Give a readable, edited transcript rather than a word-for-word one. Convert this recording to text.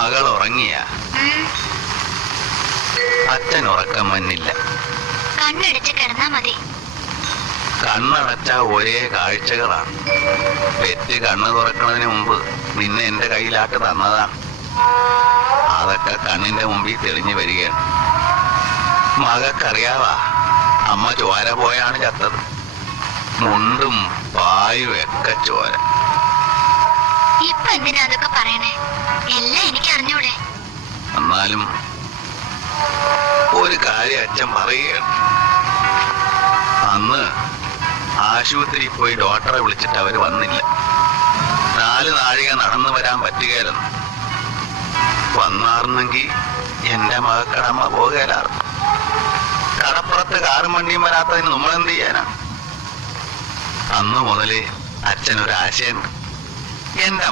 മകൾ ഉറങ്ങിയ അച്ഛൻ ഉറക്കം വന്നില്ല. കണ്ണടച്ച് കിടന്നാ മതി. കണ്ണടച്ച ഒരേ കാഴ്ചകളാണ്. പെറ്റ് കണ്ണ് തുറക്കുന്നതിന് മുമ്പ് നിന്നെ എന്റെ കയ്യിലാട്ട് തന്നതാണ്. അതൊക്കെ കണ്ണിന്റെ മുമ്പിൽ തെളിഞ്ഞു വരികയാണ്. മകക്കറിയാവാ, അമ്മ ചോര പോയാണ് ചത്തത്. മുണ്ടും പായും ഒക്കെ ചോര. ഇപ്പൊ എന്തിനാ അതൊക്കെ പറയണേ? എല്ലാം എനിക്ക് അറിഞ്ഞൂടെ? എന്നാലും ഒരു കാര്യം അച്ഛൻ പറയുകയാണ്. അന്ന് ആശുപത്രി പോയി ഡോക്ടറെ വിളിച്ചിട്ട് അവര് വന്നില്ല. 4 നാഴിക നടന്നു വരാൻ പറ്റുകയില്ലെന്ന്. വന്നാർന്നെങ്കിൽ എന്റെ മകക്കടമ്മ പോകലായിരുന്നു. കടപ്പുറത്ത് കാറും വണ്ടിയും വരാത്തതിന് നമ്മളെന്ത് ചെയ്യാനാണ്? അന്ന് മുതലേ അച്ഛനൊരാശയുണ്ട്. എന്റെ